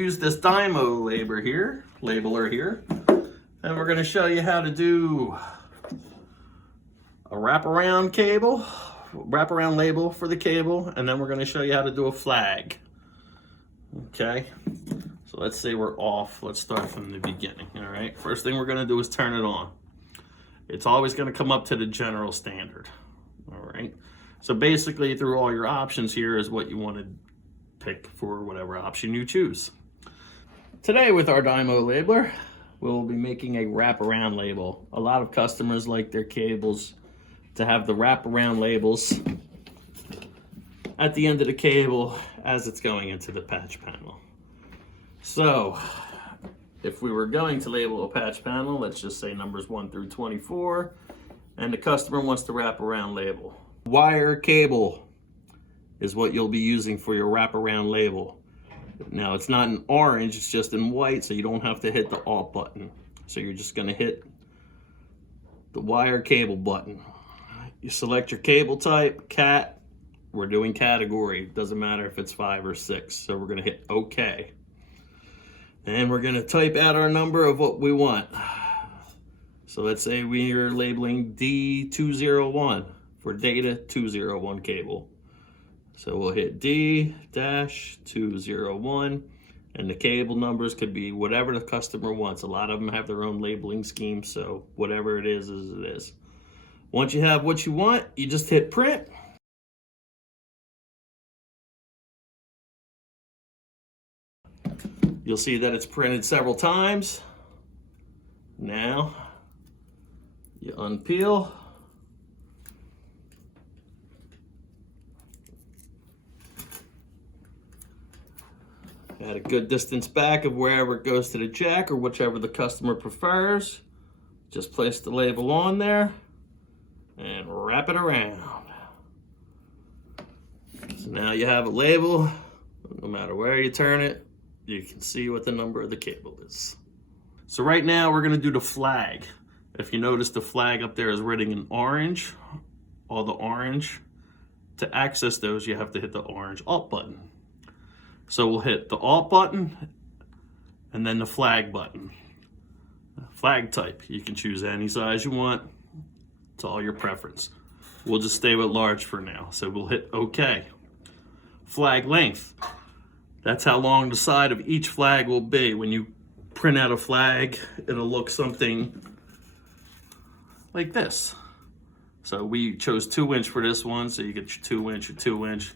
use this Dymo labeler here, and we're going to show you how to do a wraparound label for the cable, and then we're going to show you how to do a flag. Okay, so let's say we're off. Let's start from the beginning. All right, first thing we're going to do is turn it on. It's always going to come up to the general standard. All right, so basically through all your options here is what you want to pick for whatever option you choose. Today with our Dymo labeler, we'll be making a wraparound label. A lot of customers like their cables to have the wraparound labels at the end of the cable as it's going into the patch panel. So if we were going to label a patch panel, let's just say numbers 1 through 24, and the customer wants the wraparound label. Wire cable is what you'll be using for your wraparound label. Now it's not in orange, it's just in white, so you don't have to hit the Alt button. So you're just gonna hit the wire cable button. You select your cable type, cat. We're doing category. Doesn't matter if it's 5 or 6. So we're gonna hit OK. And we're gonna type out our number of what we want. So let's say we are labeling D201 for data 201 cable. So we'll hit D-201, and the cable numbers could be whatever the customer wants. A lot of them have their own labeling scheme, so whatever it is it is. Once you have what you want, you just hit print. You'll see that it's printed several times. Now, you unpeel. At a good distance back of wherever it goes to the jack or whichever the customer prefers. Just place the label on there and wrap it around. So now you have a label. No matter where you turn it, you can see what the number of the cable is. So right now we're gonna do the flag. If you notice, the flag up there is written in orange, all the orange. To access those, you have to hit the orange Alt button. So we'll hit the Alt button and then the flag button. Flag type, you can choose any size you want. It's all your preference. We'll just stay with large for now. So we'll hit OK. Flag length. That's how long the side of each flag will be. When you print out a flag, it'll look something like this. So we chose 2-inch for this one, so you get your 2-inch or 2-inch.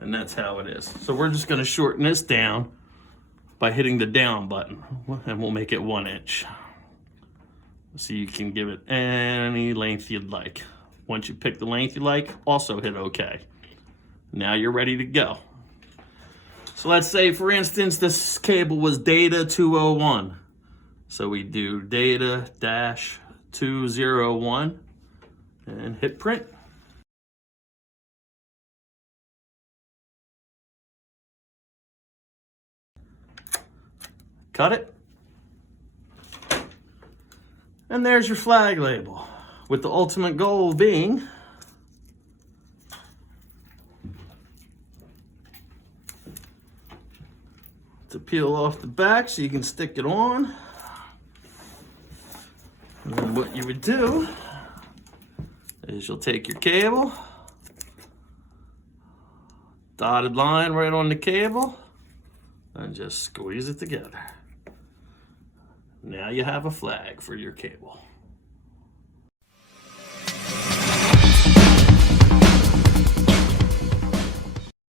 And that's how it is. So we're just gonna shorten this down by hitting the down button, and we'll make it 1 inch. So you can give it any length you'd like. Once you pick the length you like, also hit OK. Now you're ready to go. So let's say, for instance, this cable was data 201. So we do data-201 and hit print. Cut it. And there's your flag label, with the ultimate goal being to peel off the back so you can stick it on. And then what you would do is you'll take your cable, dotted line right on the cable, and just squeeze it together. Now you have a flag for your cable.